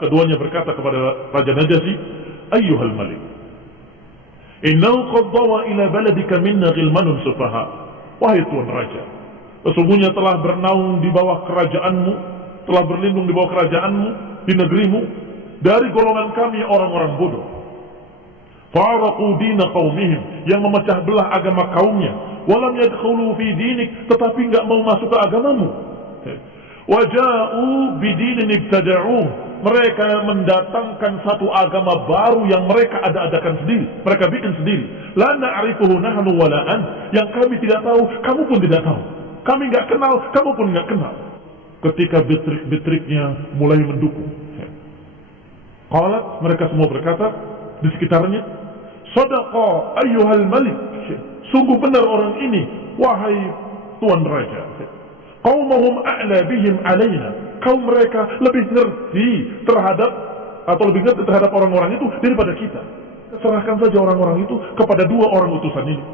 Keduanya berkata kepada Raja Najasyi, "Ayyuhal malik, innahu qad dawa ila baladika minna ghilmanun sufaha." Wahai tuan raja, sesungguhnya telah bernaung di bawah kerajaanmu, telah berlindung di bawah kerajaanmu, di negerimu, dari golongan kami orang-orang bodoh. Faraqu dina qaumihim, yang memecah belah agama kaumnya. Walam yadkhulu fi dinik, tetapi enggak mau masuk ke agamamu. Waja'u bidinin ibtada'uh, mereka mendatangkan satu agama baru yang mereka ada-adakan sendiri, mereka bikin sendiri. La na'rifuhu nahnu wala'an, yang kami tidak tahu, kamu pun tidak tahu. Kami enggak kenal, kamu pun enggak kenal. Ketika bitrik-bitriknya mulai mendukung, qalat, mereka semua berkata di sekitarnya, "Shadaqa ayyuhal malik." Sungguh benar orang ini, wahai tuan raja. Qaumuhum a'la bihim alaina. Kaum mereka lebih ngerti terhadap, atau lebih ngerti terhadap orang-orang itu daripada kita. Serahkan saja orang-orang itu kepada dua orang utusan ini.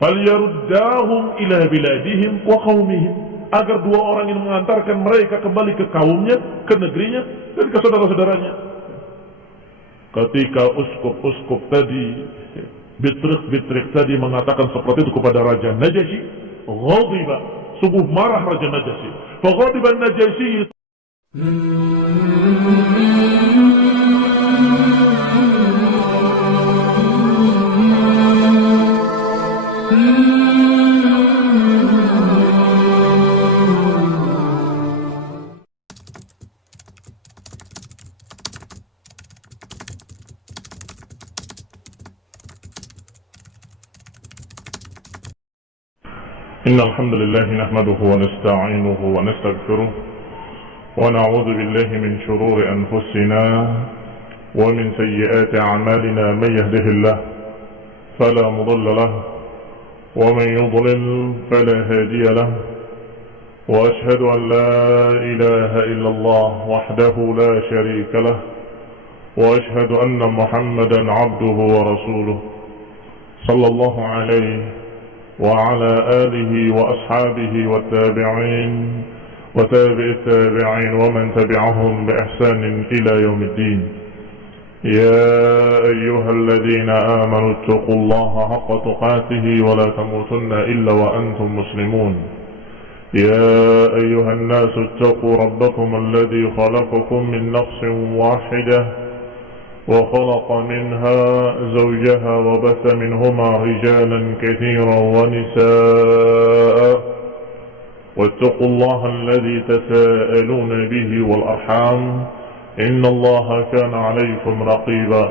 Falyaruddahum ila biladihim wa qaumihim, agar dua orang ini mengantarkan mereka kembali ke kaumnya, ke negerinya, dan ke saudara-saudaranya. Ketika uskup-uskup tadi, bitrik-bitrik tadi mengatakan seperti itu kepada Raja Najasyi, ghadiba, sungguh marah Raja Najasyi. Faghadiba Najasyi. إن الحمد لله نحمده ونستعينه ونستغفره ونعوذ بالله من شرور أنفسنا ومن سيئات أعمالنا. من يهده الله فلا مضل له ومن يضلل فلا هادي له، وأشهد أن لا إله إلا الله وحده لا شريك له، وأشهد أن محمدا عبده ورسوله صلى الله عليه وعلى آله وأصحابه والتابعين وتابع التابعين ومن تبعهم بإحسان إلى يوم الدين. يا أيها الذين آمنوا اتقوا الله حق تقاته ولا تموتن إلا وأنتم مسلمون. يا أيها الناس اتقوا ربكم الذي خلقكم من نفس واحدة وخلق منها زوجها وبث منهما رجالا كثيرا ونساء، واتقوا الله الذي تساءلون به والأرحام إن الله كان عليكم رقيبا.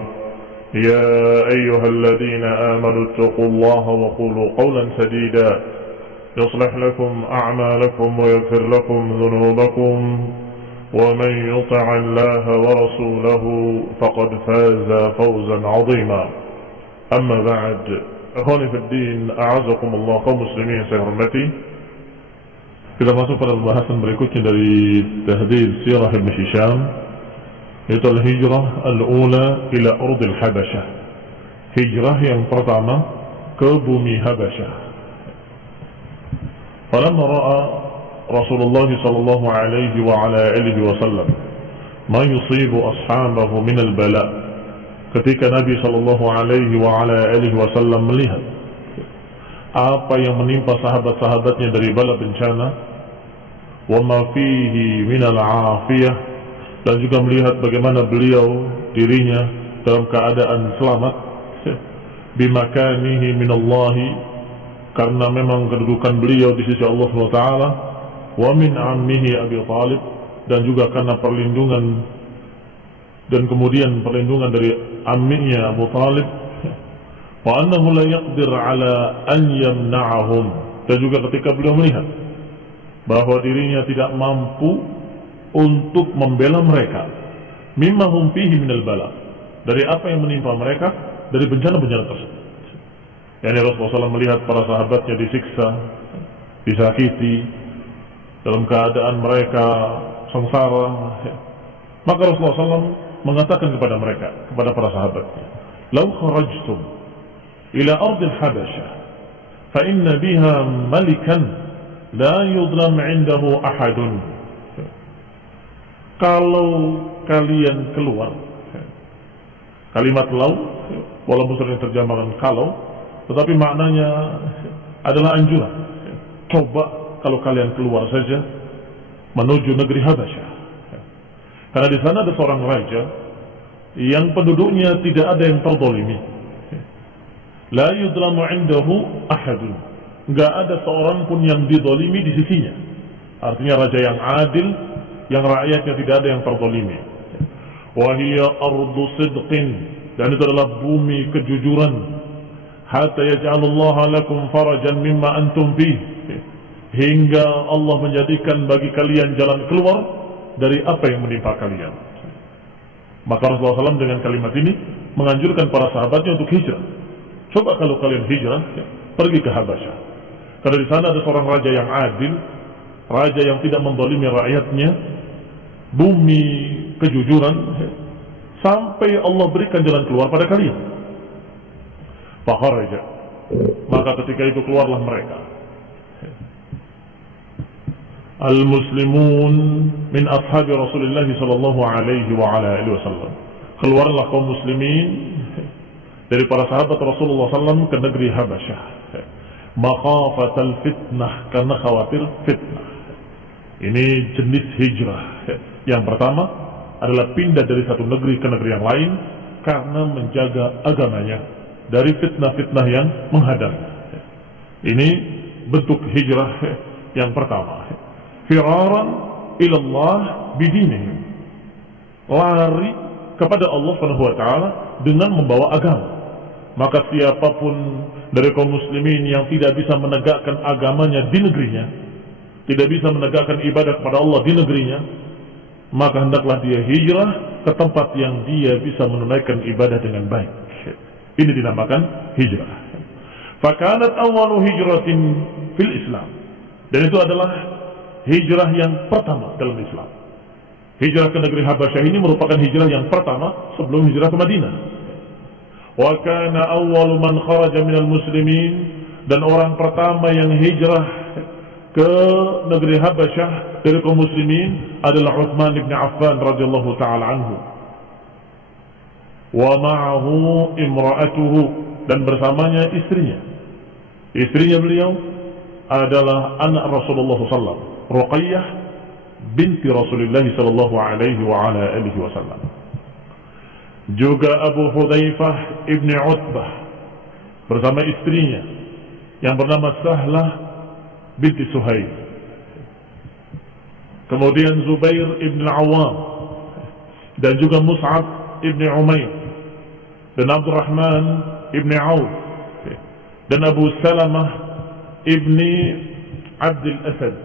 يا أيها الذين آمنوا اتقوا الله وقولوا قولا سديدا يصلح لكم أعمالكم ويغفر لكم ذنوبكم، ومن يطع الله ورسوله فقد فاز فوزا عظيما. أما بعد، أخواني في الدين، أعزكم الله kaum muslimin saya hormati. Kita masuk pada pembahasan berikutnya dari tahdhib sirah Ibn Hisham, yaitu al-hijrah al-ula ila ardh al-Habasyah, hijrah yang pertama ke bumi Habasyah. Falamma ra'a Rasulullah sallallahu alaihi wa ala alihi wasallam ma yusibu ashabahu min al-bala, ketika Nabi sallallahu alaihi wa ala alihi wasallam melihat apa yang menimpa sahabat-sahabatnya dari bala bencana, wa ma fihi min al-afiyah, dan juga melihat bagaimana beliau dirinya dalam keadaan selamat, bimakanihi min Allah, karena memang kedudukan beliau di sisi Allah SWT, wa min ammihi Abi Talib, dan juga karena perlindungan dan kemudian perlindungan dari amminya Abu Talib, wa annahu la yaqdir ala an yamna'ahum, dan juga ketika beliau melihat bahwa dirinya tidak mampu untuk membela mereka, mimma hum fihi minal bala, dari apa yang menimpa mereka dari bencana-bencana tersebut. Yani Rasulullah SAW melihat para sahabatnya disiksa, disakiti, dalam keadaan mereka sengsara, maka Rasulullah SAW mengatakan kepada mereka, kepada para sahabatnya, "Lau kharajtum ila ardil Habasyah, fa inna biha malikan la yudlam indahu ahadun." Kalau kalian keluar. Kalimat lau walaupun sering terjemahkan kalau, tetapi maknanya adalah anjuran. Coba kalau kalian keluar saja menuju negeri Habasyah. Karena di sana ada seorang raja yang penduduknya tidak ada yang terzalimi. La yudlamu indahu ahadun. Enggak ada seorang pun yang dizalimi di sisinya. Artinya raja yang adil, yang rakyatnya tidak ada yang terzalimi. Wa hiya ardu sidqin, dan itu adalah bumi kejujuran. Hatta yaj'alullaha lakum farajan mimma antum fih, hingga Allah menjadikan bagi kalian jalan keluar dari apa yang menimpa kalian. Maka Rasulullah SAW dengan kalimat ini menganjurkan para sahabatnya untuk hijrah. Coba kalau kalian hijrah, pergi ke Habasyah. Karena di sana ada seorang raja yang adil, raja yang tidak menzalimi rakyatnya, bumi kejujuran, sampai Allah berikan jalan keluar pada kalian. Fakharaja, maka ketika itu keluarlah mereka. Al-muslimun min ashabi Rasulullah sallallahu alaihi wa ala alihi wasallam. Keluarlah kaum muslimin dari para sahabat Rasulullah SAW ke negeri Habasyah. Makhafatal fitnah, karena khawatir fitnah. Ini jenis hijrah. Yang pertama adalah pindah dari satu negeri ke negeri yang lain karena menjaga agamanya dari fitnah-fitnah yang menghadang. Ini bentuk hijrah yang pertama. Firaran ilallah bidinihim, lari kepada Allah SWT dengan membawa agama. Maka siapapun dari kaum muslimin yang tidak bisa menegakkan agamanya di negerinya, tidak bisa menegakkan ibadah kepada Allah di negerinya, maka hendaklah dia hijrah ke tempat yang dia bisa menunaikan ibadah dengan baik. Ini dinamakan hijrah. Fakanat awwalu hijratin fil Islam, dan itu adalah hijrah yang pertama dalam Islam. Hijrah ke negeri Habasyah ini merupakan hijrah yang pertama sebelum hijrah ke Madinah. Wa kana awwalu man kharaja minal muslimin, dan orang pertama yang hijrah ke negeri Habasyah dari kaum muslimin adalah Utsman bin Affan radhiyallahu taala anhu. Wa ma'ahu imra'atuhu, dan bersamanya istrinya. Istrinya beliau adalah anak Rasulullah SAW, Ruqayyah binti Rasulullah sallallahu alaihi wa ala alihi wasallam. Juga Abu Hudzaifah ibni Utbah bersama istrinya yang bernama Sahlah binti Suhail. Kemudian Zubair ibn Awam, dan juga Mus'ab ibni Umair, dan Abdurrahman ibni Auf, dan Abu Salamah ibni Abdul Asad,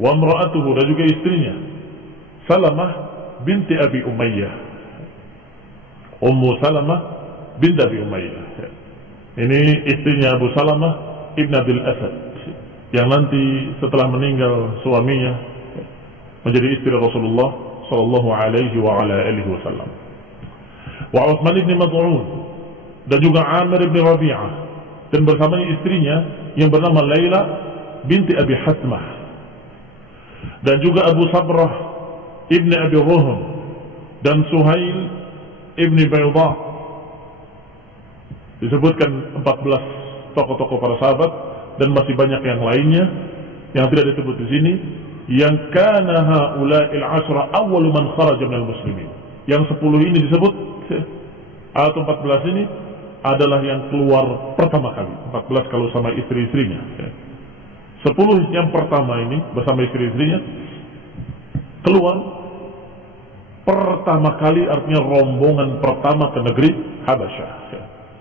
wa imra'atuhu, dan juga istrinya Salamah binti Abi Umayyah, Ummu Salamah binti Abi Umayyah. Ini istrinya Abu Salamah ibn Abdul Asad, yang nanti setelah meninggal suaminya menjadi istri Rasulullah sallallahu alaihi wa ala alihi wasallam. Wa Utsman ibn Mad'un, dan juga Amir ibn Rabi'ah, dan bersamanya istrinya yang bernama Laila binti Abi Hasmah, dan juga Abu Sabrah ibni Abi Ruhum, dan Suhail ibni Baydah. Disebutkan 14 tokoh-tokoh para sahabat, dan masih banyak yang lainnya yang tidak disebut di sini. Yang kana haula'il ashra awwalu man kharaja minal muslimin. Yang 10 ini disebut, atau 14 ini adalah yang keluar pertama kali. 14 kalau sama istri-istrinya. 10 yang pertama ini bersama istri-istrinya keluar pertama kali, artinya rombongan pertama ke negeri Habasyah,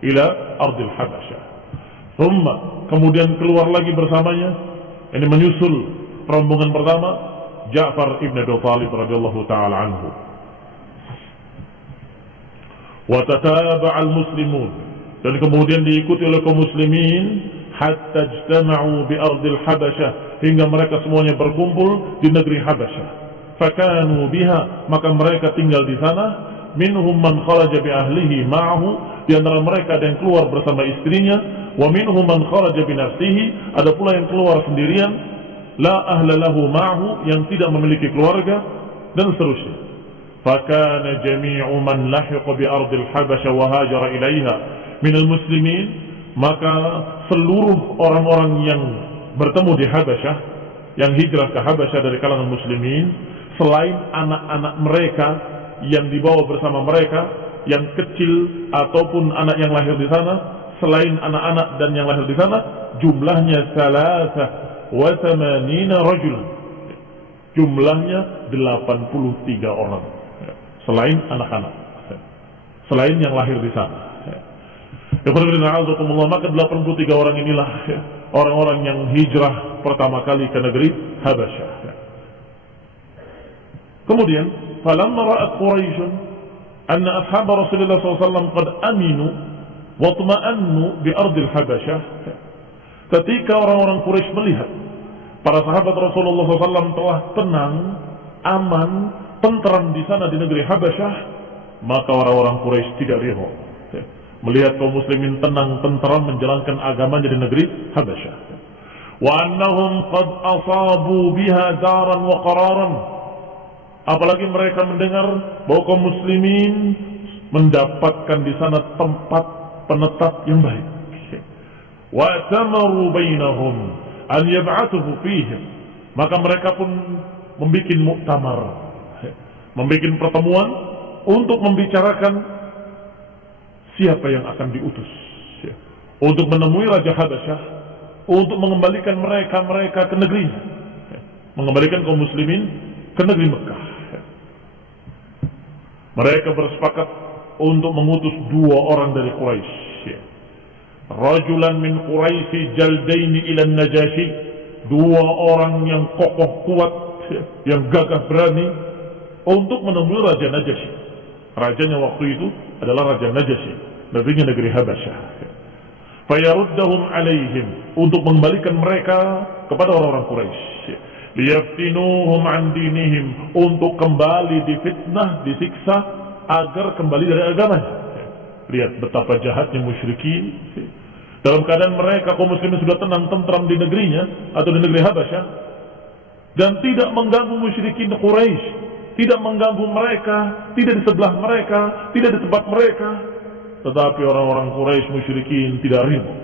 ila ardil Habasyah. Kemudian keluar lagi bersamanya, ini menyusul rombongan pertama, Ja'far ibn Abi Thalib radhiyallahu taala anhu. Wa tataba'al muslimun, dan kemudian diikuti oleh kaum muslimin hatta ijtama'u bi ardil Habasyah, hingga mereka semuanya berkumpul di negeri Habasyah. Fakanu biha, maka mereka tinggal di sana. Minhum man kharaja bi ahlihi ma'ahu, di antara mereka ada yang keluar bersama istrinya. Wa minhum man kharaja bi nafsihi, ada pula yang keluar sendirian. La ahla lahu ma'ahu, yang tidak memiliki keluarga, dan seterusnya. فكان جميع من لحق بأرض الحبشة وهاجر إليها من المسلمين, maka seluruh orang-orang yang bertemu di Habasyah, yang hijrah ke Habasyah dari kalangan muslimin, selain anak-anak mereka yang dibawa bersama mereka, yang kecil ataupun anak yang lahir di sana, selain anak-anak dan yang lahir di sana, jumlahnya 83 rajul. Jumlahnya 83 orang. Selain anak-anak, selain yang lahir di sana. Maka 83 orang inilah orang-orang yang hijrah pertama kali ke negeri Habasyah. Kemudian, falamma ra'at Quraisy anna ashab Rasulullah SAW qad aminu wa tuma'annu bi ardil Habasyah. Ketika orang-orang Quraisy melihat para sahabat Rasulullah SAW telah tenang, aman, tentram di sana di negeri Habasyah, maka orang-orang Quraisy tidak ridha melihat kaum muslimin tenang, tentram menjalankan agamanya di negeri Habasyah. Wa annahum qad asabu biha daran wa qararan. Apalagi mereka mendengar bahwa kaum muslimin mendapatkan di sana tempat penetap yang baik. Wa tamaru bainahum an yab'athu fihim. Maka mereka pun membuat muktamar, membuat pertemuan untuk membicarakan siapa yang akan diutus untuk menemui Raja Habasyah, untuk mengembalikan mereka ke negerinya, mengembalikan kaum muslimin ke negeri Mekah. Mereka bersepakat untuk mengutus 2 orang dari Quraisy, rajulan min Quraisy jaldaini ila Najashi, 2 orang yang kokoh kuat, yang gagah berani untuk menemui Raja Najasyi. Rajanya waktu itu adalah Raja Najasyi, negerinya negeri Habasyah. Fayaruddahum alaihim, untuk mengembalikan mereka kepada orang-orang Quraisy. Liyaftinuhum an dinihim, untuk kembali difitnah, disiksa agar kembali dari agamanya. Lihat betapa jahatnya musyrikin. Dalam keadaan mereka kaum muslimin sudah tenang tentram di negerinya atau di negeri Habasyah, dan tidak mengganggu musyrikin Quraisy, tidak mengganggu mereka, tidak di sebelah mereka, tidak di tempat mereka. Tetapi orang-orang Quraisy musyrikin tidak ridha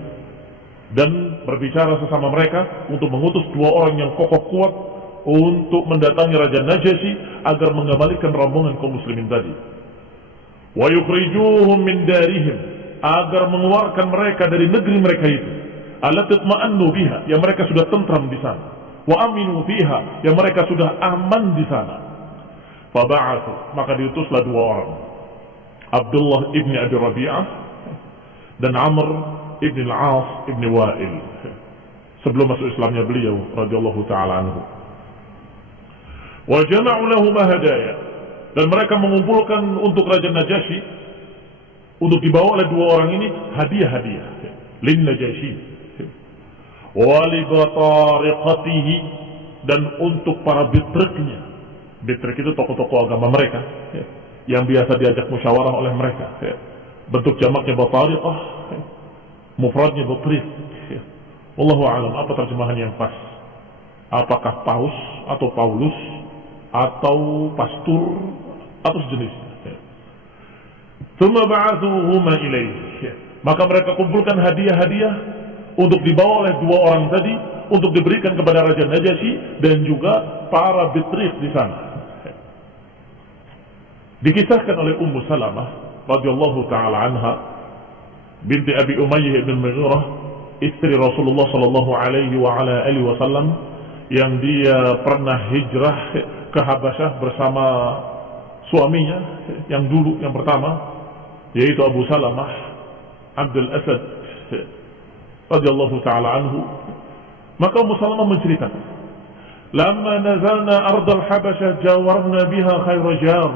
dan berbicara sesama mereka untuk mengutus 2 orang yang kokoh kuat untuk mendatangi Raja Najasyi agar mengembalikan rombongan kaum muslimin tadi. Wa yukhrijuhum min darihim, agar mengeluarkan mereka dari negeri mereka itu. Allati tatma'annu biha, yang mereka sudah tentram di sana. Wa aminu fiha, yang mereka sudah aman di sana. Faba'athu, maka diutuslah 2 orang, Abdullah ibn Abi Rabi'ah dan Amr ibn al-As ibn Wa'il, sebelum masuk Islamnya beliau radhiyallahu ta'ala anhu. Wa jama'u lahu hadaya, dan mereka mengumpulkan untuk Raja Najasyi, untuk dibawa oleh 2 orang ini hadiah-hadiah lin Najasyi wa li batariqatihi, dan untuk para bitriknya. Bitrik itu tokoh-tokoh agama mereka yang biasa diajak musyawarah oleh mereka. Bentuk jamaknya batariqah, mufradnya batrik. Wallahu a'lam, apa terjemahan yang pas? Apakah paus atau Paulus atau pastur atau sejenisnya? Tsumma ba'athuhuma ilaihi, maka mereka kumpulkan hadiah-hadiah untuk dibawa oleh 2 orang tadi, untuk diberikan kepada Raja Najasyi dan juga para bitrik di sana. Dikisahkan oleh Ummu Salamah radhiyallahu ta'ala anha binti Abi Umayyah ibn Mughirah, istri Rasulullah sallallahu alaihi wa ala alihi wasallam, yang dia pernah hijrah ke Habasyah bersama suaminya yang dulu, yang pertama, yaitu Abu Salamah Abdul Asad radhiyallahu ta'ala anhu. Maka Ummu Salamah menceritakan, "Lamma nazalna ardal Habasyah jawarna biha khairu jar."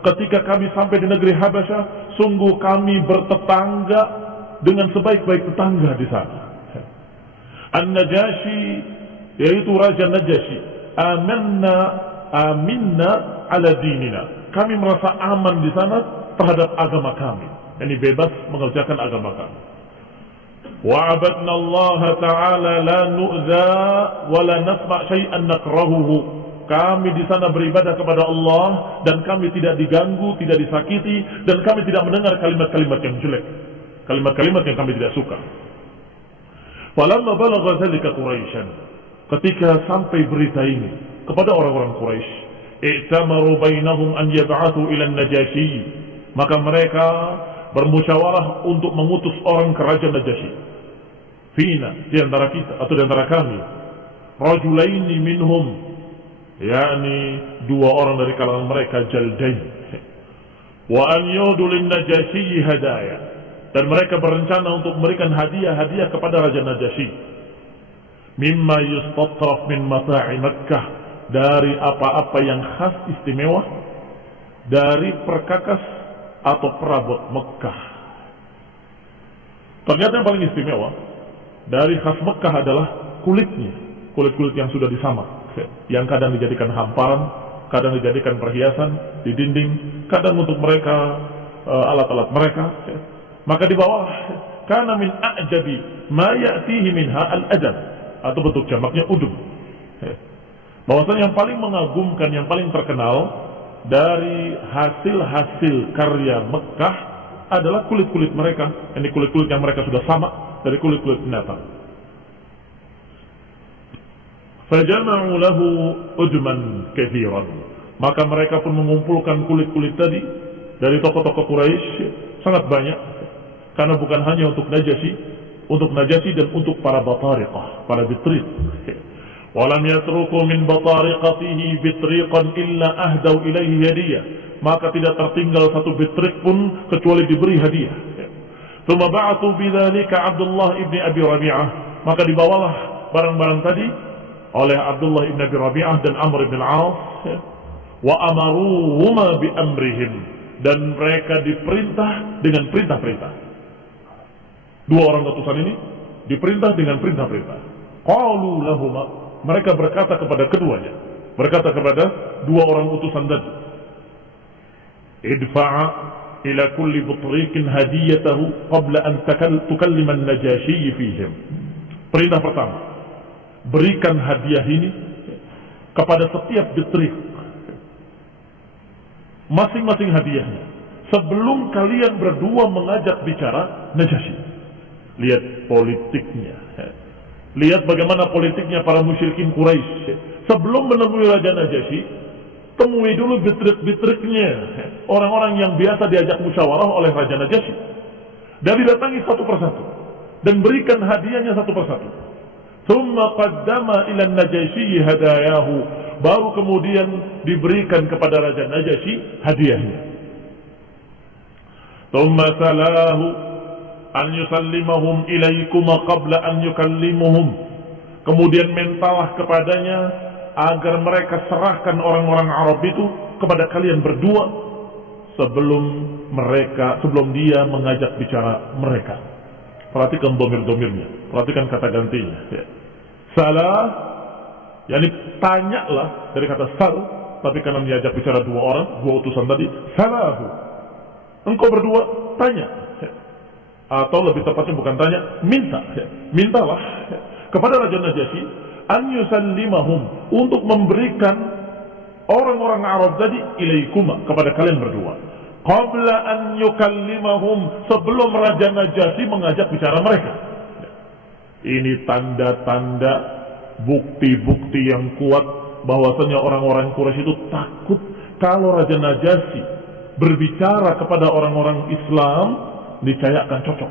Ketika kami sampai di negeri Habasyah, sungguh kami bertetangga dengan sebaik-baik tetangga di sana. An-Najasyi, yaitu Raja Najasyi, aminna ala dinina. Kami merasa aman di sana terhadap agama kami. Yani bebas mengerjakan agama kami. وَعَبَدْنَا اللَّهَ تَعَالَى لَا نُؤْذَى وَلَا نَسْمَعْ شَيْئًا نَكْرَهُهُ. kami di sana beribadah kepada Allah dan kami tidak diganggu, tidak disakiti, dan kami tidak mendengar kalimat-kalimat yang jelek, kalimat-kalimat yang kami tidak suka. Falamma balagha dzalika Quraisyan, ketika sampai berita ini kepada orang-orang Quraisy, i'tamaru bainahum an yab'athu ila an-Najasyi, maka mereka bermusyawarah untuk mengutus orang ke Raja Najasyi. Fina, di antara kita atau di antara kami, rajulaini minhum, yakni dua orang dari kalangan mereka, jaldain, wa an yudu lin-Najasyi hadaya, dan mereka berencana untuk memberikan hadiah-hadiah kepada Raja Najasyi, mimma yustatraf min mata'i Makkah, dari apa-apa yang khas istimewa dari perkakas atau perabot Mekah. Ternyata yang paling istimewa dari khas Mekah adalah kulitnya, kulit-kulit yang sudah disamak, yang kadang dijadikan hamparan, kadang dijadikan perhiasan di dinding, kadang untuk mereka alat-alat mereka. Maka di bawah, kana min a'jabi ma ya'tihi minha al-adab, atau bentuk jamaknya udum. Bahwasanya yang paling mengagumkan, yang paling terkenal dari hasil-hasil karya Mekah adalah kulit-kulit mereka. Ini kulit-kulit yang mereka sudah sama dari kulit-kulit binatang. Fajama'u lahu udman kathiran, maka mereka pun mengumpulkan kulit-kulit tadi dari tokoh-tokoh Quraisy sangat banyak, karena bukan hanya untuk Najasyi dan untuk para batariqah, para bitrik. Walam yatruku min batariqatihi bitriqan illa ahdau ilaihi hadiyah, maka tidak tertinggal satu bitrik pun kecuali diberi hadiah. Tsumma ba'athu bidzalika Abdullah ibn Abi Rabi'ah, maka dibawalah barang-barang tadi oleh Abdullah ibn Abi Rabi'ah dan Amr ibn al-As, wa amaruhuma bi amrihim, dan mereka diperintah dengan perintah-perintah. Dua orang utusan ini diperintah dengan perintah-perintah. Qalu lahuma, mereka berkata kepada keduanya, berkata kepada dua orang utusan tadi, idfa'a ila kulli butriqin hadiyatahu qabla an tukallima an-Najasyi fihim. Perintah pertama, berikan hadiah ini kepada setiap bitrik, masing-masing hadiahnya, sebelum kalian berdua mengajak bicara Najasyi. Lihat politiknya, lihat bagaimana politiknya para musyrikin Quraisy. Sebelum menemui Raja Najasyi, temui dulu bitrik-bitriknya, orang-orang yang biasa diajak musyawarah oleh Raja Najasyi, dan didatangi satu persatu dan berikan hadiahnya satu persatu. Tsumma qaddama ila Najasyi hadayahu, baru kemudian diberikan kepada Raja Najasyi hadiahnya. Tsumma salahu an yusallimahum ilaikuma qabla an yukallimuhum, kemudian mintalah kepadanya agar mereka serahkan orang-orang Arab itu kepada kalian berdua sebelum dia mengajak bicara mereka. Perhatikan domir-domirnya, perhatikan kata gantinya. Salah, yakni tanyalah dari kata sal, tapi karena diajak bicara dua orang, dua utusan tadi, salahu, engkau berdua tanya. Atau lebih tepatnya bukan tanya, mintalah kepada Raja Najasyi an yusallimahum, untuk memberikan orang-orang Arab tadi ilaikuma, kepada kalian berdua, qabla an yukallimahum, sebelum Raja Najasyi mengajak bicara mereka. Ini tanda-tanda, bukti-bukti yang kuat bahwasanya orang-orang Quraisy itu takut kalau Raja Najasyi berbicara kepada orang-orang Islam, niscaya akan cocok,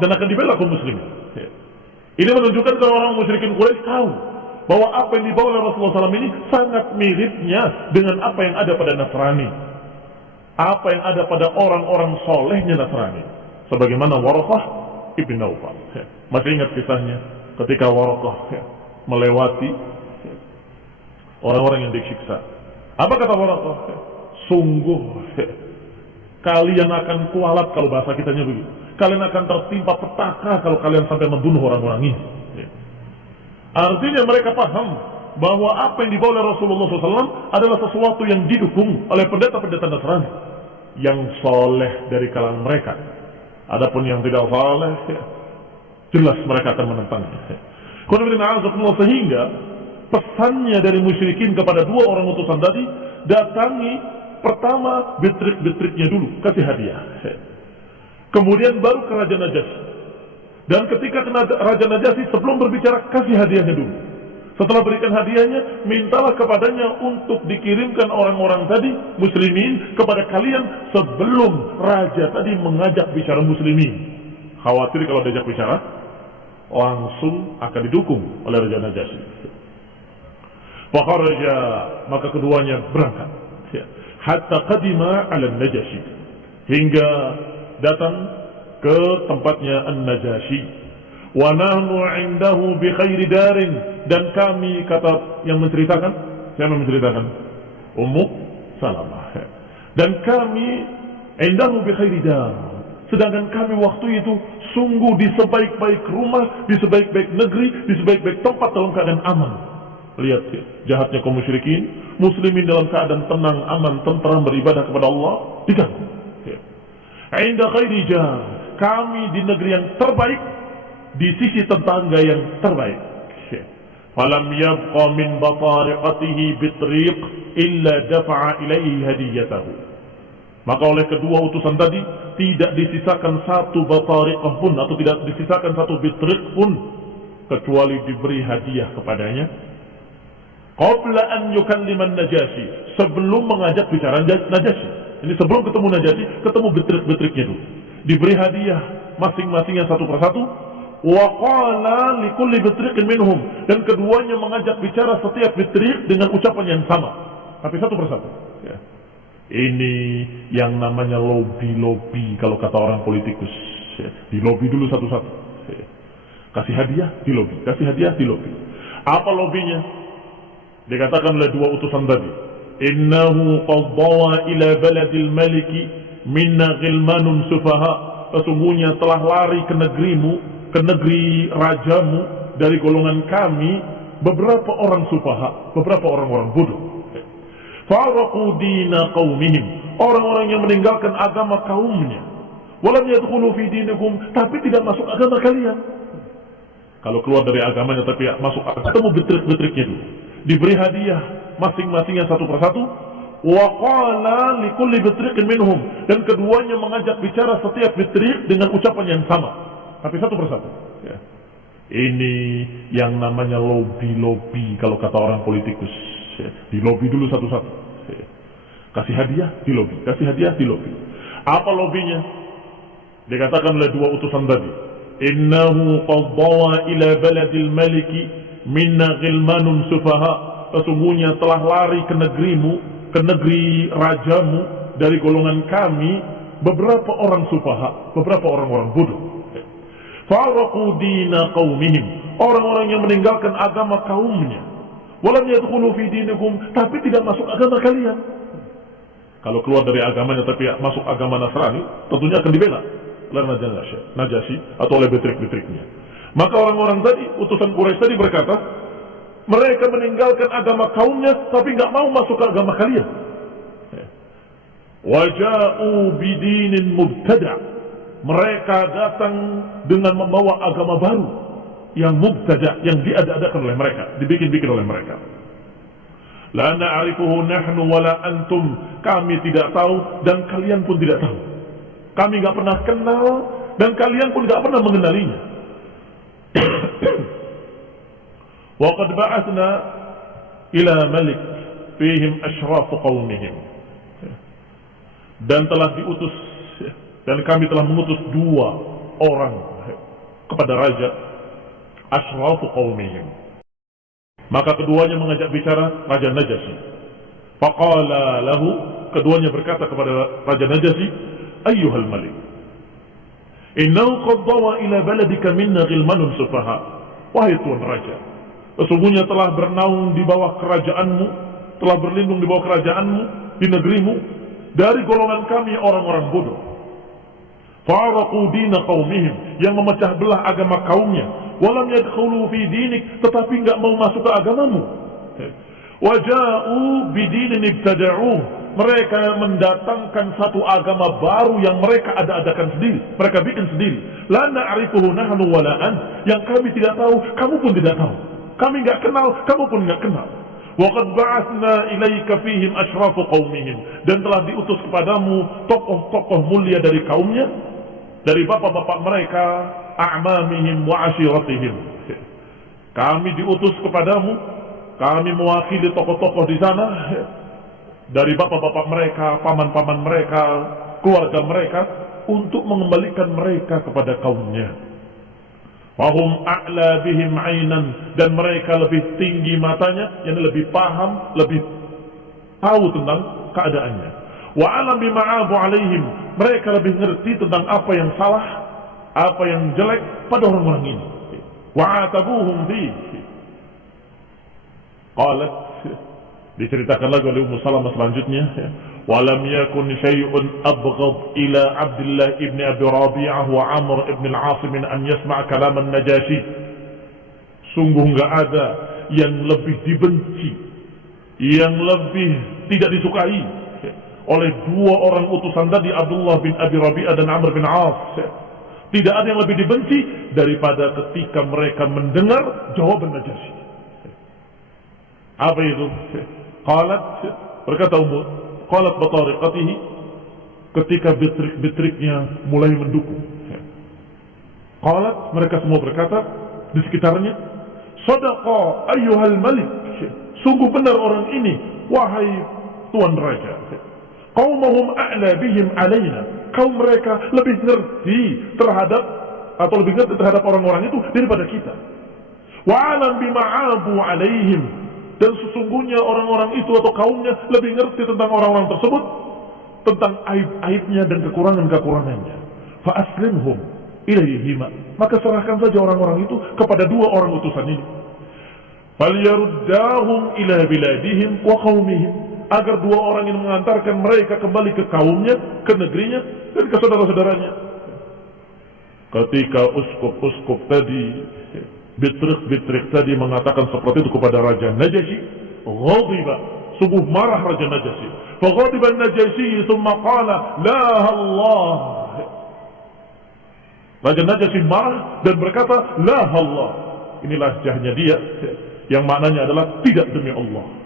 dan akan dibela kaum muslimin. Ini menunjukkan kalau orang musyrikin Quraisy tahu bahwa apa yang dibawa oleh Rasulullah SAW ini sangat miripnya dengan apa yang ada pada Nasrani, apa yang ada pada orang-orang solehnya Nasrani, sebagaimana Waraqah ibn Naufal. Masih ingat kisahnya ketika Waraqah melewati orang-orang yang disiksa. Apa kata Waraqah? Sungguh kalian akan kualat, kalau bahasa kitanya begitu. Kalian akan tertimpa petaka kalau kalian sampai membunuh orang-orang ini. Artinya mereka paham bahwa apa yang dibawa oleh Rasulullah SAW adalah sesuatu yang didukung oleh pendeta-pendeta Nasrani yang soleh dari kalangan mereka. Adapun yang tidak soleh, jelas mereka akan menentangnya. Sehingga pesannya dari musyrikin kepada dua orang utusan tadi, datangi pertama betrik-betriknya dulu, kasih hadiah. Kemudian baru ke Raja Najasyi. Dan ketika ke Raja Najasyi, sebelum berbicara, kasih hadiahnya dulu. Setelah berikan hadiahnya, mintalah kepadanya untuk dikirimkan orang-orang tadi, muslimin, kepada kalian sebelum raja tadi mengajak bicara muslimin. Khawatir kalau diajak bicara, langsung akan didukung oleh Raja Najasyi. Fakharaja, maka keduanya berangkat. Hatta qadima ala Najasyi, hingga datang ke tempatnya An-Najasyi. Wa nahnu indahu bi khairi darin, dan kami, kata yang menceritakan, siapa menceritakan? Ummu Salamah. Dan kami indahu bi khairi dar, sedangkan kami waktu itu sungguh di sebaik-baik rumah, di sebaik-baik negeri, di sebaik-baik tempat dalam keadaan aman. Lihat jahatnya kaum musyrikin, muslimin dalam keadaan tenang, aman, tentram, beribadah kepada Allah, diganggu. Inda khairi jar, kami di negeri yang terbaik, di sisi tetangga yang terbaik. Falam yabqa min batariqatihi bitriq illa dafa'a ilaihi hadiyatahu. Maka oleh kedua utusan tadi tidak disisakan satu batariqah pun, atau tidak disisakan satu bitriq pun, kecuali diberi hadiah kepadanya. Qabla an yukallima Najasyi, sebelum mengajak bicara Najasyi. Ini sebelum ketemu Najasyi, ketemu betrik-betriknya dulu. Diberi hadiah masing-masing yang satu persatu. Wa qala likulli bitriqin minhum, dan keduanya mengajak bicara setiap betrik dengan ucapan yang sama, tapi satu persatu. Ya. Ini yang namanya lobby kalau kata orang politikus. Ya. Di lobby dulu satu-satu. Ya. Kasih hadiah di lobby, kasih hadiah di lobby. Apa lobbynya? Dikatakan oleh dua utusan tadi, innahu qad dawa ila baladil maliki minna ghilmanun sufaha, sesungguhnya telah lari ke negerimu, ke negeri rajamu, dari golongan kami beberapa orang sufaha, beberapa orang-orang bodoh. Faraqu dina qaumihim, orang-orang yang meninggalkan agama kaumnya. Walam yadkhulu fi dinikum, tapi tidak masuk agama kalian. Kalau keluar dari agamanya tapi masuk agama, ketemu betrik-betriknya dulu. Diberi hadiah masing-masing yang satu persatu. Wa qala likulli bitriqin minhum, dan keduanya mengajak bicara setiap betrik dengan ucapan yang sama, tapi satu persatu. Ya. Ini yang namanya lobby kalau kata orang politikus. Ya. Di lobby dulu satu-satu. Ya. Kasih hadiah di lobby, kasih hadiah di lobby. Apa lobbynya? Dikatakan oleh dua utusan tadi, innahu qad dawa ila baladil maliki minna ghilmanun sufaha, sesungguhnya telah lari ke negerimu, ke negeri rajamu, dari golongan kami beberapa orang sufaha, beberapa orang-orang bodoh. Faraqu dina qaumihim, orang-orang yang meninggalkan agama kaumnya. Walam yadkhulu fi dinikum, tapi tidak masuk agama kalian. Kalau keluar dari agamanya tapi masuk agama Nasrani, tentunya akan dibela oleh Najasyi atau oleh betrik-betriknya. Maka orang-orang tadi, utusan Quraisy tadi berkata, mereka meninggalkan agama kaumnya tapi nggak mau masuk ke agama kalian. Waja'u bidinin mubtada', mereka datang dengan membawa agama baru yang mubtada', yang diada-adakan oleh mereka, dibikin-bikin oleh mereka. La na'rifuhu nahnu wala antum, kami tidak tahu dan kalian pun tidak tahu. Kami nggak pernah kenal dan kalian pun nggak pernah mengenalinya. Wa qad ba'athna ila malik fihim ashraf qaumihim, dan telah diutus, dan kami telah mengutus dua orang kepada raja, ashraf qaumihim. Maka keduanya mengajak bicara Raja Najasyi. Faqala lahu, keduanya berkata kepada Raja Najasyi, ayyuhal malik, innahu qad dawa ila baladika minna ghilmanun sufaha. Wahai tuan raja, sesungguhnya telah bernaung di bawah kerajaanmu, telah berlindung di bawah kerajaanmu, di negerimu, dari golongan kami orang-orang bodoh. Faraqu dina qaumihim, yang memecah belah agama kaumnya. Walam yadkhulu fi dinik, tetapi enggak mau masuk ke agamamu. Waja'u bidinin ibtada'uh, mereka mendatangkan satu agama baru yang mereka ada-adakan sendiri, mereka bikin sendiri. La na'rifuhu nahnu wala an, yang kami tidak tahu, kamu pun tidak tahu. Kami nggak kenal, kamu pun nggak kenal. Wa qad ba'atsna ilaika fihim asyraf qaumihim, dan telah diutus kepadamu tokoh-tokoh mulia dari kaumnya, dari bapak-bapak mereka, a'mamihim wa ashiratihim. Kami diutus kepadamu, kami mewakili tokoh-tokoh di sana, dari bapak-bapak mereka, paman-paman mereka, keluarga mereka, untuk mengembalikan mereka kepada kaumnya. Wahum a'la bihim ainan, dan mereka lebih tinggi matanya, yang lebih paham, lebih tahu tentang keadaannya. Wa alam bima'abu alaihim, mereka lebih ngerti tentang apa yang salah, apa yang jelek pada orang-orang ini. Wa atabuhum fihi. Qalat, diceritakan lagi oleh Ummu Salamah selanjutnya, walam yakun syai'un abghad ila Abdullah ibn Abi Rabi'ah wa Amr ibn al-As min an yasma' kalam an-Najashi. Sungguh enggak ada yang lebih dibenci, yang lebih tidak disukai oleh dua orang utusan tadi, Abdullah bin Abi Rabi'ah dan Amr bin As. Tidak ada yang lebih dibenci daripada ketika mereka mendengar jawaban Najashi. Apa itu? Qalat, berkata qalat batariqatihi, ketika bitrik-bitriknya mulai mendukung. Qalat, mereka semua berkata di sekitarnya, sadaqa ayyuhal malik, sungguh benar orang ini, wahai tuan raja. Qaumuhum a'la bihim alaina, kaum mereka lebih ngerti terhadap, atau lebih ngerti terhadap orang-orang itu daripada kita. Wa alam bima'abu alaihim, dan sesungguhnya orang-orang itu atau kaumnya lebih ngerti tentang orang-orang tersebut, tentang aib-aibnya dan kekurangan-kekurangannya. Fa aslimhum ilaihima, maka serahkan saja orang-orang itu kepada dua orang utusan ini. Falyaruddahum ila biladihim wa qaumihim, agar dua orang ini mengantarkan mereka kembali ke kaumnya, ke negerinya, dan ke saudara-saudaranya. Ketika uskup-uskup tadi, bitrik-bitrik tadi mengatakan seperti itu kepada Raja Najashi, ghadiba, sungguh marah Raja Najashi. Faghadiba Najashi thumma qala la Allah. Raja Najashi marah dan berkata la Allah. Inilah lahjahnya dia, yang maknanya adalah tidak demi Allah.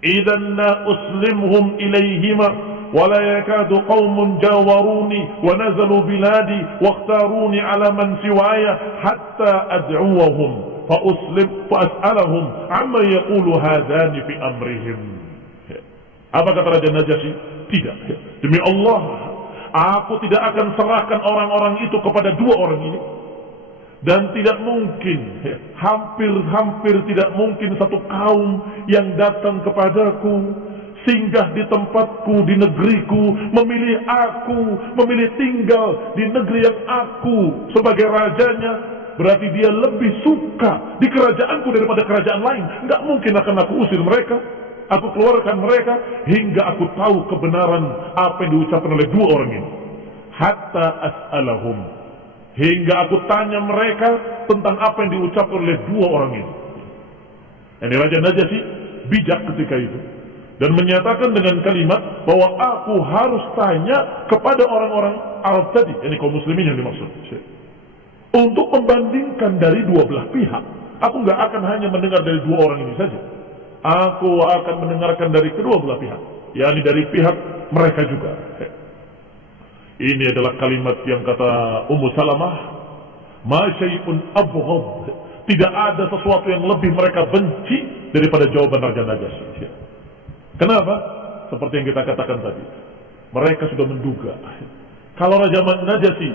Idzan la uslimhum ilaihima wa la yakadu qaumun jawaruni wa nazalu biladi wa ikhtaruni ala man siwaya hatta ad'uwahum fa as'alahum amma yaqulu hadani fi amrihim. Apa kata Raja Najashi? Tidak, demi Allah, aku tidak akan serahkan orang-orang itu kepada dua orang ini. Dan tidak mungkin, hampir tidak mungkin satu kaum yang datang kepadaku, singgah di tempatku, di negeriku, memilih aku, memilih tinggal di negeri yang aku sebagai rajanya, berarti dia lebih suka di kerajaanku daripada kerajaan lain. Nggak mungkin akan aku usir mereka, aku keluarkan mereka hingga aku tahu kebenaran apa yang diucapkan oleh dua orang ini. Hatta as'alahum, hingga aku tanya mereka tentang apa yang diucapkan oleh dua orang ini. Ini Raja Najashi bijak ketika itu, dan menyatakan dengan kalimat bahwa aku harus tanya kepada orang-orang Arab tadi, ini kaum muslimin yang dimaksud, untuk membandingkan dari dua belah pihak. Aku nggak akan hanya mendengar dari dua orang ini saja, aku akan mendengarkan dari kedua belah pihak, yakni dari pihak mereka juga. Ini adalah kalimat yang kata Ummu Salamah, ma syai'un abghad, tidak ada sesuatu yang lebih mereka benci daripada jawaban Raja Najashi. Kenapa? Seperti yang kita katakan tadi, mereka sudah menduga kalau Raja Najashi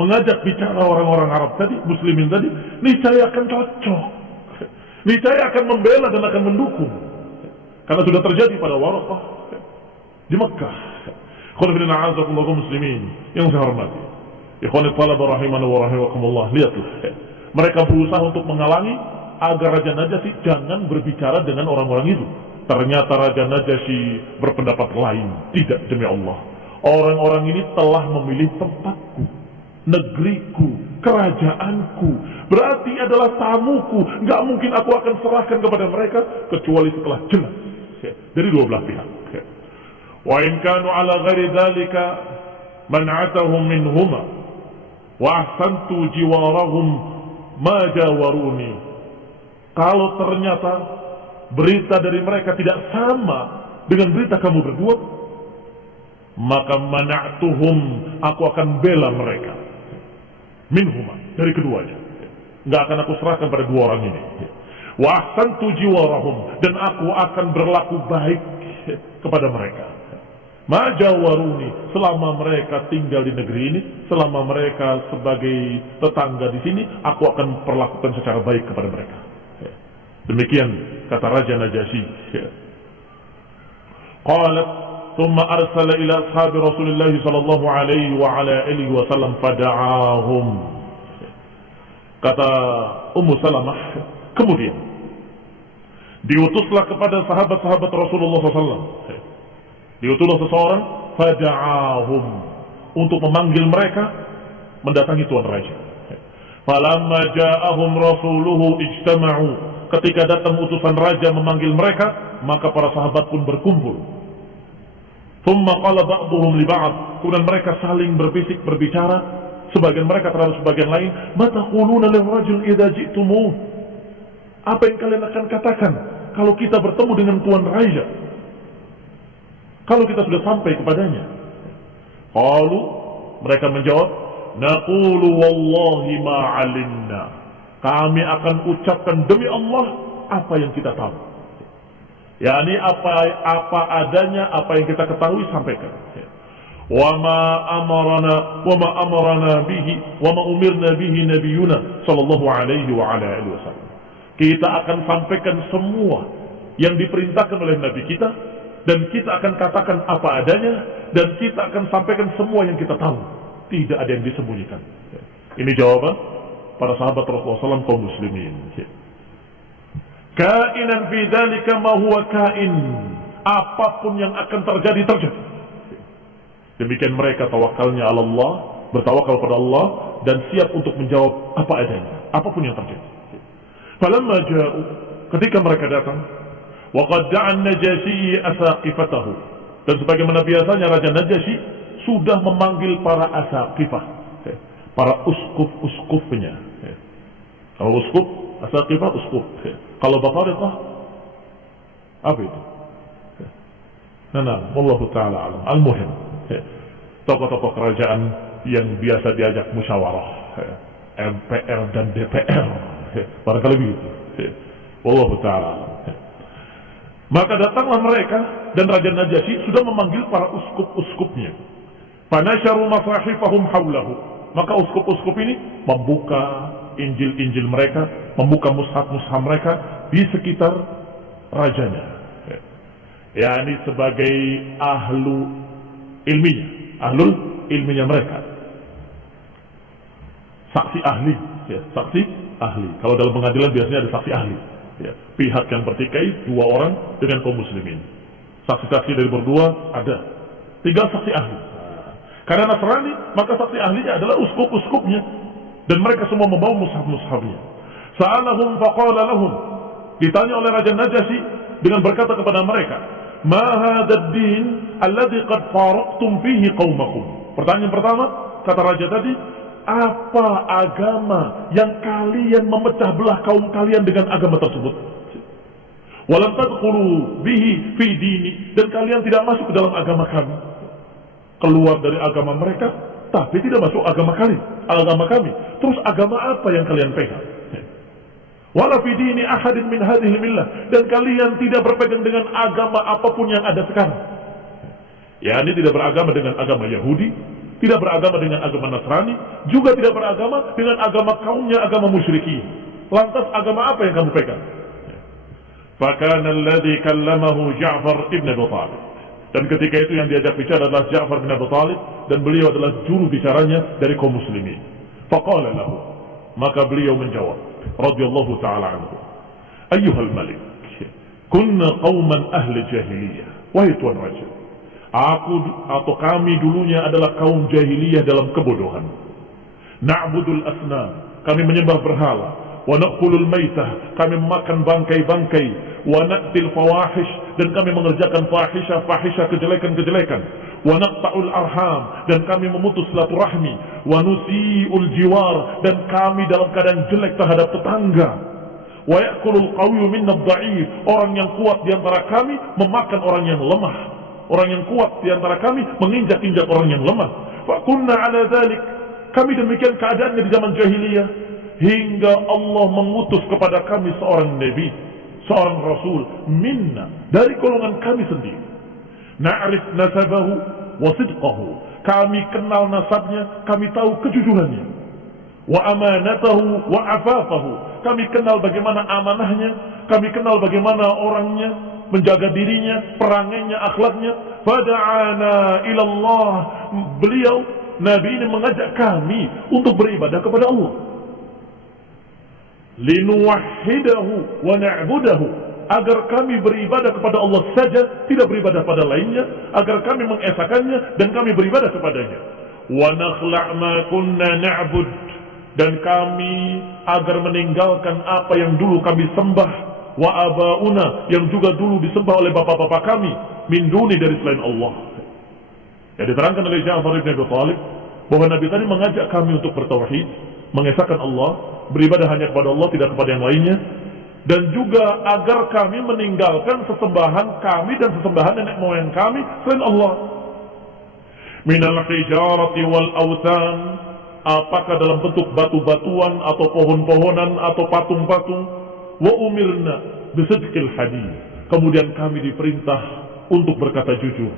mengajak bicara orang-orang Arab tadi, muslimin tadi, niscaya akan cocok, niscaya akan membela dan akan mendukung, karena sudah terjadi pada Waraqah di Makkah. Khonibina a'azakumullah muslimin yang saya hormati, ikhwani talaba rahimana wa rahimakumullah, lihatlah, mereka berusaha untuk menghalangi agar Raja Najashi jangan berbicara dengan orang-orang itu. Ternyata Raja Najashi berpendapat lain. Tidak, demi Allah, orang-orang ini telah memilih tempatku, negeriku, kerajaanku, berarti adalah tamuku. Gak mungkin aku akan serahkan kepada mereka kecuali setelah jelas dari dua belah pihak. Wa in kanu ala ghairi dhalika man'atahum minhuma wa ahsantu jiwarahum ma jawaruni. Kalau ternyata berita dari mereka tidak sama dengan berita kamu berdua, maka mana'tuhum, aku akan bela mereka minhuma, dari keduanya. Nggak akan aku serahkan pada dua orang ini. Wa ahsantu jiwarahum, dan aku akan berlaku baik kepada mereka. Ma jawaruni, selama mereka tinggal di negeri ini, selama mereka sebagai tetangga di sini, aku akan perlakukan secara baik kepada mereka. Demikian kata Raja Najasyi. Qalat thumma arsala ila ashabi Rasulillah sallallahu alaihi wa ala alihi wasallam fada'ahum. Kata Ummu Salamah, kemudian diutuslah kepada sahabat-sahabat Rasulullah SAW. Diutuslah seseorang, fada'ahum, untuk memanggil mereka mendatangi Tuan Raja. Falamma ja'ahum rasuluhu ijtama'u, ketika datang utusan Raja memanggil mereka, maka para sahabat pun berkumpul. Thumma qala ba'duhum li ba'd, kemudian mereka saling berbisik, berbicara, sebagian mereka terhadap sebagian lain, ma taquluna lirrajul idza ji'tumuh, apa yang kalian akan katakan kalau kita bertemu dengan Tuan Raja, kalau kita sudah sampai kepadanya? Qalu, mereka menjawab, naqulu wallahi ma 'alimna, kami akan ucapkan demi Allah apa yang kita tahu. yakni apa adanya, apa yang kita ketahui sampaikan. Wa ma amarna bihi wa ma umirna bihi nabiyuna sallallahu alaihi wa ala alihi wasallam. Kita akan sampaikan semua yang diperintahkan oleh nabi kita, dan kita akan katakan apa adanya, dan kita akan sampaikan semua yang kita tahu. Tidak ada yang disembunyikan. Ini jawaban para sahabat Rasulullah SAW kaum muslimin. Kainan fi dzalika ma huwa kain, apapun yang akan terjadi terjadi. Demikian mereka tawakalnya Allah, bertawakal pada Allah dan siap untuk menjawab apa adanya, apapun yang terjadi. Falamma ja'u, ketika mereka datang, wa qad da'a an-Najasyi asaqifatahu, dan sebagaimana biasanya Raja Najasyi sudah memanggil para asaqifah, para uskup-uskupnya. Kalau uskup, asaqifah uskup. Kalau batariqah apa itu? Nah, wallahu ta'ala alam. Al-muhim, tokoh-tokoh kerajaan yang biasa diajak musyawarah, MPR dan DPR, barangkali begitu. Wallahu ta'ala alam. Maka datanglah mereka, dan Raja Najasyi sudah memanggil para uskup-uskupnya. Fanasharu masahifahum haulahu, maka uskup-uskup ini membuka Injil-Injil mereka, membuka mushaf-mushaf mereka di sekitar rajanya. yakni sebagai ahlul ilminya mereka, saksi ahli, saksi ahli. Kalau dalam pengadilan biasanya ada saksi ahli, pihak yang bertikai, dua orang dengan kaum muslimin. Saksi-saksi dari berdua ada, tinggal saksi ahli. Karena Nasrani, maka saksi ahlinya adalah uskup-uskupnya, dan mereka semua membawa mushaf-mushafnya. Sa'alahum faqala lahum, ditanya oleh Raja Najasyi dengan berkata kepada mereka, ma hadzal din alladhi qad faraqtum fihi qaumakum. Pertanyaan pertama, kata raja tadi, apa agama yang kalian memecah belah kaum kalian dengan agama tersebut? Walam tadkhulu bihi fi dini, dan kalian tidak masuk ke dalam agama kami. Keluar dari agama mereka, tapi tidak masuk agama kami. Terus agama apa yang kalian pegang? Wala fi dini ahadin min hadhihi millah, dan kalian tidak berpegang dengan agama apapun yang ada sekarang. Ini tidak beragama dengan agama Yahudi, tidak beragama dengan agama Nasrani, juga tidak beragama dengan agama kaumnya, agama musyrikin. Lantas agama apa yang kamu pegang? Fakana alladhi kallamahu Ja'far ibn Abi Talib, dan ketika itu yang diajak bicara adalah Ja'far bin Abi Talib, dan beliau adalah juru bicaranya dari kaum muslimin. Faqala lahu, maka beliau menjawab radhiyallahu ta'ala anhu, ayyuhal malik, kunna qauman ahli jahiliyah. Wahai tuan raja, aku atau kami dulunya adalah kaum jahiliyah dalam kebodohan. Na'budul asnam, kami menyembah berhala. Wa na'kulul maitah, kami memakan bangkai-bangkai. Wa na'til fawahish, dan kami mengerjakan fahisha kejelekan-kejelekan. Wa naqta'ul arham, dan kami memutus silaturahmi. Wa nusi'ul jiwar, dan kami dalam keadaan jelek terhadap tetangga. Wa ya'kulul qawiyyu minna ad-dha'if. Orang yang kuat di antara kami memakan orang yang lemah. Orang yang kuat di antara kami menginjak-injak orang yang lemah. Fa kunna 'ala dzalik. Kami demikian keadaannya di zaman jahiliyah hingga Allah mengutus kepada kami seorang nabi, seorang rasul minna, dari golongan kami sendiri. Na'rif nasabahu wa sidqahu. Kami kenal nasabnya, kami tahu kejujurannya. Wa amanatahu wa afafahu. Kami kenal bagaimana amanahnya, kami kenal bagaimana orangnya, menjaga dirinya, perangainya, akhlaknya. Fada'ana ilallah. Beliau, Nabi ini mengajak kami untuk beribadah kepada Allah. Linuwahhidahu wa na'budahu. Agar kami beribadah kepada Allah saja, tidak beribadah pada lainnya. Agar kami mengesakannya dan kami beribadah kepadanya. Wa nakhla' ma kunna na'bud. Dan kami agar meninggalkan apa yang dulu kami sembah. Wa abauna, yang juga dulu disembah oleh bapak-bapak kami, min duni, dari selain Allah. Ya, diterangkan oleh Ja'far ibn Abi Thalib bahwa Nabi tadi mengajak kami untuk bertauhid, mengesahkan Allah, beribadah hanya kepada Allah, tidak kepada yang lainnya, dan juga agar kami meninggalkan sesembahan kami dan sesembahan nenek moyang kami selain Allah. Minal hijarati wal awthan, apakah dalam bentuk batu-batuan atau pohon-pohonan atau patung-patung. Wa umirna bisidqil hadis. Kemudian kami diperintah untuk berkata jujur.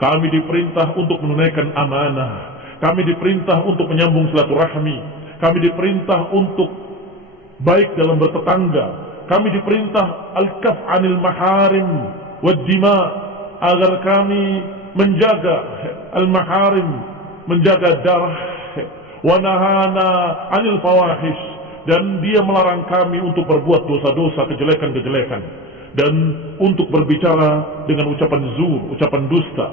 Kami diperintah untuk menunaikan amanah. Kami diperintah untuk menyambung silaturahmi. Kami diperintah untuk baik dalam bertetangga. Kami diperintah al-kaf 'anil maharim wad dima, agar kami menjaga al-maharim, menjaga darah. Wa nahana 'anil fawahish, dan dia melarang kami untuk berbuat dosa-dosa, kejelekan-kejelekan, dan untuk berbicara dengan ucapan zur, ucapan dusta.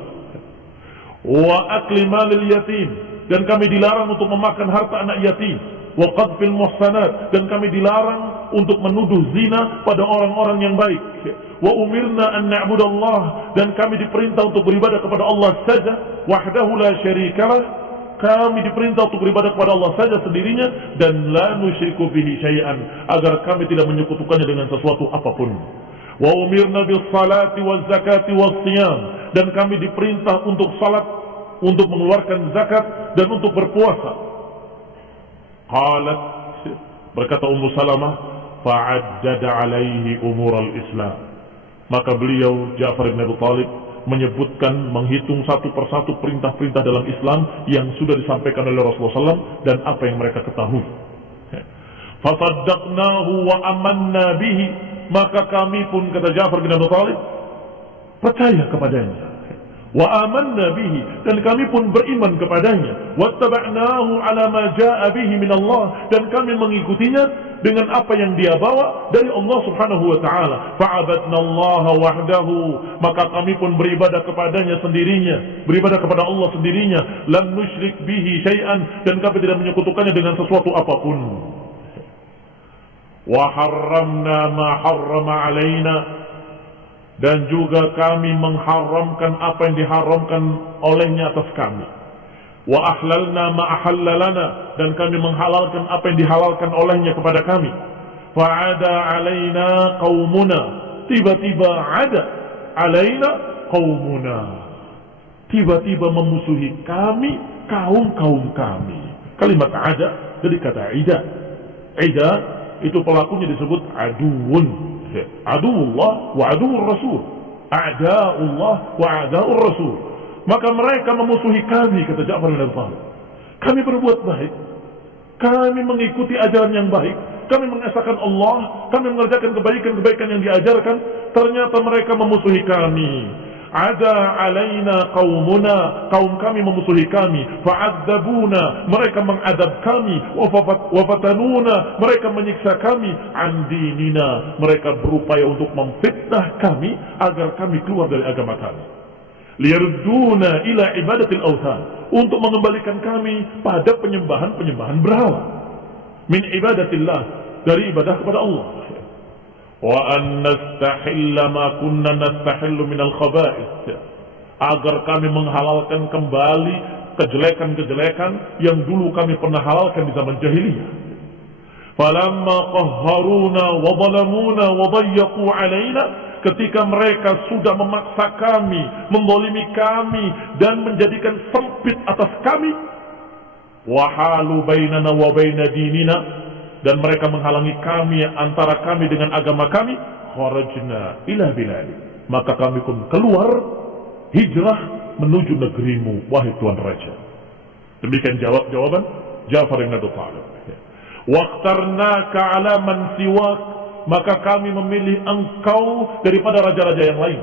Wa akli malil yatim, dan kami dilarang untuk memakan harta anak yatim. Wa qadfil muhsanat, dan kami dilarang untuk menuduh zina pada orang-orang yang baik. Wa umirna an na'budallah, dan kami diperintah untuk beribadah kepada Allah saja, wahdahu la syarikalah. Kami diperintah untuk beribadah kepada Allah saja sendirinya, dan la nusyriku bihi syai'an, agar kami tidak menyekutukannya dengan sesuatu apapun. Wa umirna bis salati waz zakati was siyam, dan kami diperintah untuk salat, untuk mengeluarkan zakat, dan untuk berpuasa. Qalat, berkata Ummu Salamah, fa'addada alaihi umur al-Islam. Maka beliau, Ja'far ibn Abi Thalib, menyebutkan, menghitung satu persatu perintah-perintah dalam Islam yang sudah disampaikan oleh Rasulullah SAW dan apa yang mereka ketahui. Fasaddaqnahu wa amanna bihi, maka kami pun, kata Ja'far bin Abi Thalib, percaya kepadanya. Wa amanna bihi, dan kami pun beriman kepadanya. Wattaba'nahu ala ma ja'a bihi min Allah, dan kami mengikutinya dengan apa yang dia bawa dari Allah Subhanahu wa ta'ala. Fa'abadnallaha wahdahu, maka kami pun beribadah kepadanya sendirinya, beribadah kepada Allah sendirinya. Lam nusyrik bihi syai'an, dan kami tidak menyekutukannya dengan sesuatu apapun. Wa harramna ma harrama alaina, dan juga kami mengharamkan apa yang diharamkan olehnya atas kami. Wa ahlalna ma ahallalana, dan kami menghalalkan apa yang dihalalkan olehnya kepada kami. Fa'ada alaina qaumuna, tiba-tiba ada alaina qaumuna, tiba-tiba memusuhi kami kaum-kaum kami. Kalimat ada dari kata ida. Ida itu pelakunya disebut aduun, aduullah wa aduur rasul, a'daullah wa a'daur rasul. Maka mereka memusuhi kami, kata Ja'far bin Abi Thalib. Kami berbuat baik, kami mengikuti ajaran yang baik, kami mengesahkan Allah, kami mengerjakan kebaikan-kebaikan yang diajarkan. Ternyata mereka memusuhi kami. Ada alaina qaumuna, kaum kami memusuhi kami. Fa'adzabuna, mereka mengadab kami. Wafatanuna, mereka menyiksa kami. An dinina, mereka berupaya untuk memfitnah kami agar kami keluar dari agama kami. Liyarduna ila ibadatil awthan, untuk mengembalikan kami pada penyembahan-penyembahan berhala. Min ibadatillah, dari ibadah kepada Allah. Wa an nastahilla ma kunna nastahillu minal khaba'ith, agar kami menghalalkan kembali kejelekan-kejelekan yang dulu kami pernah halalkan di zaman jahiliyah. Falamma qahharuna wa zalamuna wa dayyaqu alaina, ketika mereka sudah memaksa kami, menzalimi kami dan menjadikan sempit atas kami, wa halu bainana wa baina dinina, dan mereka menghalangi kami antara kami dengan agama kami, kharajna ila biladi, maka kami pun keluar hijrah menuju negerimu wahai tuan raja. Demikian jawaban Ja'far bin Abi Thalib. Waqtarnaka ala man siwak, maka kami memilih engkau daripada raja-raja yang lain.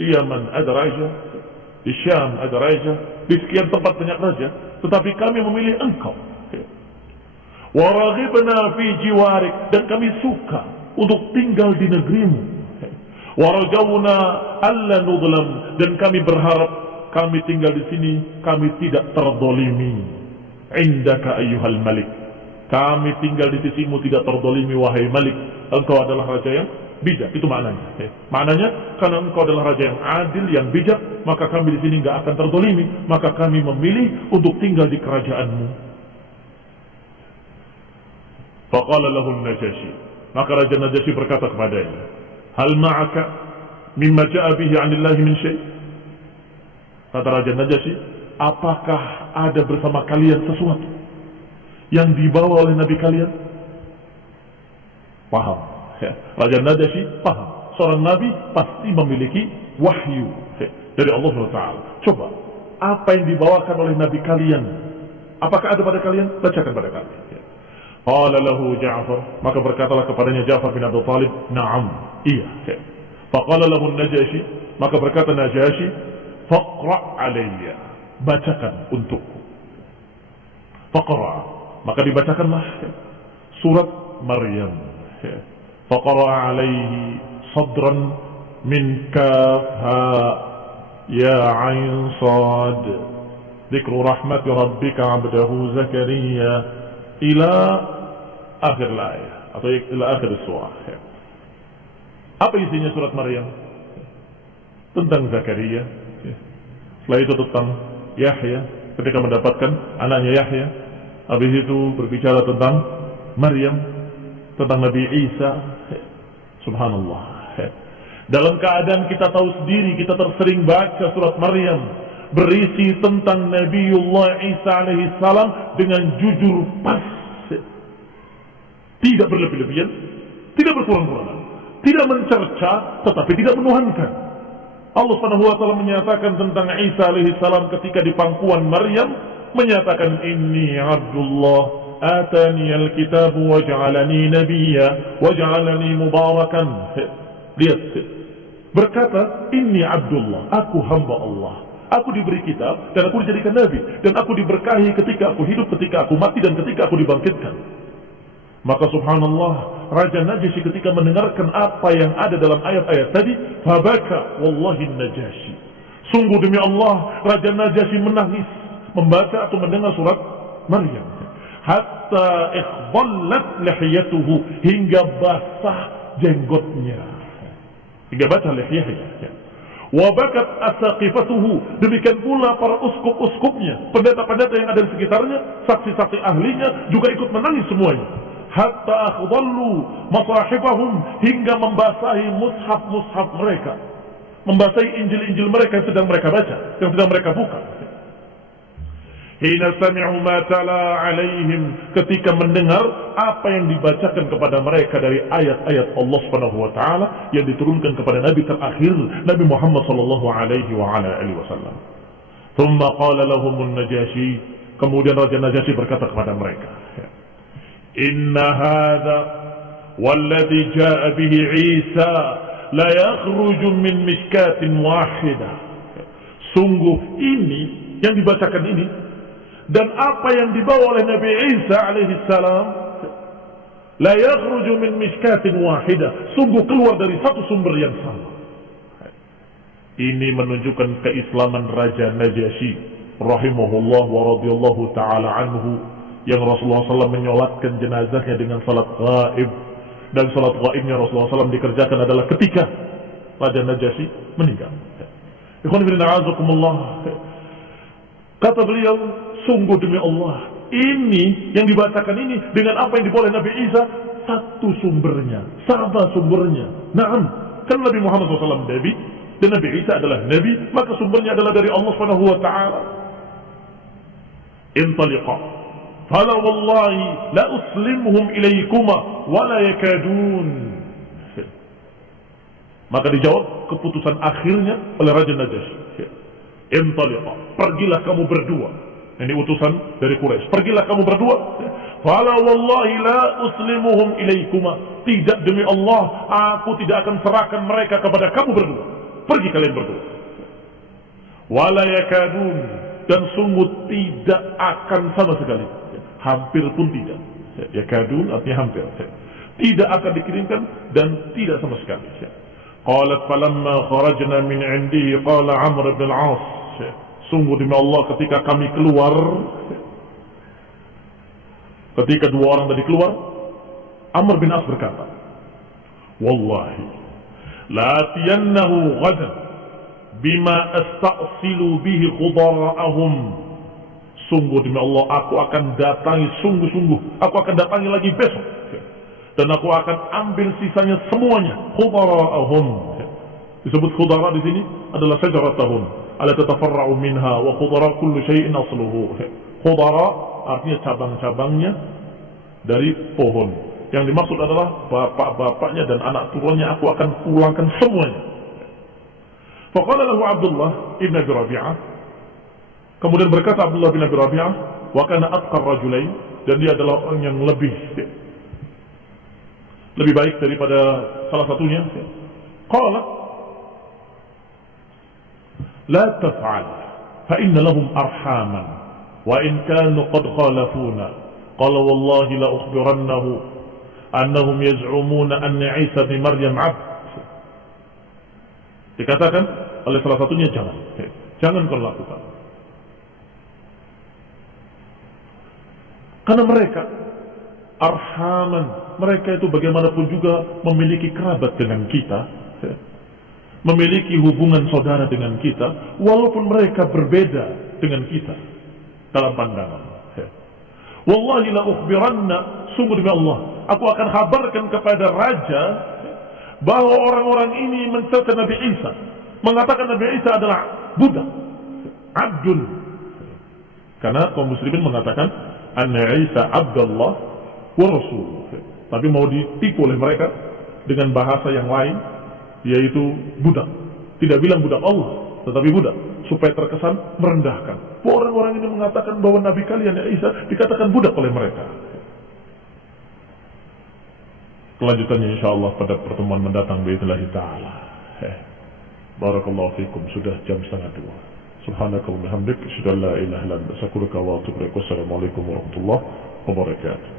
Di Yaman ada raja, di Syam ada raja, di sekian tempat banyak raja, tetapi kami memilih engkau. Wa raghibna fi jiwarik, dan kami suka untuk tinggal di negerimu. Wa rajawna alla nudlam, dan kami berharap kami tinggal di sini kami tidak terdolimi. Indaka ayyuhal malik, kami tinggal di sisimu tidak terdolimi wahai malik, engkau adalah raja yang bijak. Itu maknanya. Maknanya karena engkau adalah raja yang adil, yang bijak, maka kami di sini enggak akan terdolimi, maka kami memilih untuk tinggal di kerajaanmu. Faqala lahu an-Najashi, maka Raja Najasyi berkata kepadanya, hal ma'aka mimma ja'a bihi 'anillahi min syai'? Kata Raja Najasyi, apakah ada bersama kalian sesuatu yang dibawa oleh Nabi kalian? Paham. Raja Najasyi paham, seorang Nabi pasti memiliki wahyu dari Allah SWT. Coba, apa yang dibawakan oleh Nabi kalian? Apakah ada pada kalian? Bacakan pada kami. Qala lahu Ja'far, maka berkatalah kepadanya Ja'far bin Abi Thalib, na'am, iya. Faqala lahu Najashi, maka berkata Najashi, faqra' alayya, bacakan untukku. Faqra', maka dibacakanlah surat Maryam. Faqra' alayhi sadran min kaf ha ya 'ain sad, dzikru rahmati rabbika 'abdahu Zakaria, ila akhir ayat atau ila akhir surah. Apa isinya surat Maryam? Tentang Zakaria. Setelah itu tentang Yahya ketika mendapatkan anaknya Yahya. Habis itu berbicara tentang Maryam, tentang Nabi Isa. Subhanallah. Dalam keadaan kita tahu sendiri, kita tersering baca surat Maryam berisi tentang Nabiullah Isa alaihi salam dengan jujur pas, tidak berlebih-lebihan, tidak berkurang-kurangan, tidak mencerca, tetapi tidak menuhankan. Allah Subhanahu wa taala menyatakan tentang Isa alaihi salam ketika di pangkuan Maryam, menyatakan inni Abdullah atani alkitab wa ja'alani nabiyya wa ja'alani mubarakan. Lihat, berkata inni Abdullah, aku hamba Allah, aku diberi kitab dan aku dijadikan nabi, dan aku diberkahi ketika aku hidup, ketika aku mati, dan ketika aku dibangkitkan. Maka subhanallah, Raja Najasyi ketika mendengarkan apa yang ada dalam ayat-ayat tadi, fabaka wallahi Najasyi, sungguh demi Allah Raja Najasyi menangis membaca atau mendengar surat Maryam, hatta ikhdallat lihiyatuhu, hingga basah jenggotnya, hingga basah lihiyahnya. Wabakat asaqifatuhu, demikian pula para uskup-uskupnya, pendeta-pendeta yang ada di sekitarnya, saksi-saksi ahlinya juga ikut menangis semuanya. Hatta akhdallu masahifahum, hingga membasahi mushaf-mushaf mereka, membasahi injil-injil mereka yang sedang mereka baca, yang sedang mereka buka. Hina sami'u ma tala alaihim, ketika mendengar apa yang dibacakan kepada mereka dari ayat-ayat Allah Subhanahu wa taala yang diturunkan kepada nabi terakhir, Nabi Muhammad sallallahu alaihi wa ala alihi wasallam. Thumma qala lahum an-Najashi, kemudian Raja Najasyi berkata kepada mereka, inna hadha walladhi jaa bihi Isa la yakhruju min mishkatin wahidah, sungguh ini yang dibacakan ini dan apa yang dibawa oleh Nabi Isa alaihi salam, la yakhruju min mishkatin wahidah, sungguh keluar dari satu sumber yang sama. Ini menunjukkan keislaman Raja Najasyi rahimahullah wa radhiyallahu ta'ala anhu, yang Rasulullah SAW menyolatkan jenazahnya dengan salat ghaib, dan salat ghaibnya Rasulullah SAW dikerjakan adalah ketika Raja Najasyi meninggal. Ikhwan fillah a'azakumullah, kata beliau, sungguh demi Allah, Ini yang dibacakan ini dengan apa yang dibawa oleh Nabi Isa satu sumbernya, sama sumbernya. Naam, kan Nabi Muhammad SAW Nabi dan Nabi Isa adalah Nabi, maka sumbernya adalah dari Allah Subhanahu wa taala. Intaliqa fala wallahi la uslimhum ilaykuma wala yakadun. Maka dijawab keputusan akhirnya oleh Raja Najasyi. Intaliqa, pergilah kamu berdua. Ini utusan dari Quraisy. Pergilah kamu berdua. Fala wallahi la uslimuhum ilaykuma. Tidak, demi Allah, aku tidak akan serahkan mereka kepada kamu berdua. Pergi kalian berdua. Wala yakadun, dan sungguh tidak akan sama sekali. Hampir pun tidak. Yakadun artinya hampir. Tidak akan dikirimkan dan tidak sama sekali. Qalat falamma kharajna min indihi qala Amr bin al-As. Sungguh demi Allah, ketika kami keluar, ketika dua orang tadi keluar, Amr bin As berkata, wallahi latiyannahu ghadan bima astasilu bihi khudara'ahum. Sungguh demi Allah, aku akan datangi, sungguh-sungguh aku akan datangi lagi besok, dan aku akan ambil sisanya semuanya. Khudara'ahum, disebut khudara di sini adalah syajaratahum ala tatafarra'u minha wa khudara kullu syai'in asluhu. Khudara artinya cabang-cabangnya dari pohon. Yang dimaksud adalah bapak-bapaknya dan anak turunnya aku akan pulangkan semuanya. Faqala lahu Abdullah ibn Abi Rabi'ah. Kemudian berkata Abdullah bin Abi Rabi'ah, wa kana atqar rajulain, dan dia adalah orang yang lebih baik daripada salah satunya. Qala la taf'al fa inna lahum arhaman wa in kanu qad khalafuna. Qala wallahi la ukhbirannahu annahum yaz'umuna anna Isa bin Maryam 'abd. Dikatakan oleh salah satunya, jangan kau lakukan, karena mereka arhaman, mereka itu bagaimanapun juga memiliki kerabat dengan kita, memiliki hubungan saudara dengan kita, walaupun mereka berbeda dengan kita dalam pandangan. Wallahi la ukhbiranna, sungguh demi Allah, aku akan kabarkan kepada raja bahwa orang-orang ini mencerca Nabi Isa, mengatakan Nabi Isa adalah budak, abdun. Karena kaum muslimin mengatakan anna Isa abdullah wa rasul, tapi mau ditipu oleh mereka dengan bahasa yang lain, yaitu budak. Tidak bilang budak Allah, tetapi budak, supaya terkesan merendahkan. Orang-orang ini mengatakan bahwa Nabi kalian Isa dikatakan budak oleh mereka. Kelanjutannya insyaallah pada pertemuan mendatang biidznillah taala. Barakallahu fikum. Sudah jam 1:30. Subhanakallahumma hamdik, asyhadu an la ilaha illa anta, astaghfiruka wa atubu ilaik. Wassalamualaikum warahmatullahi wabarakatuh.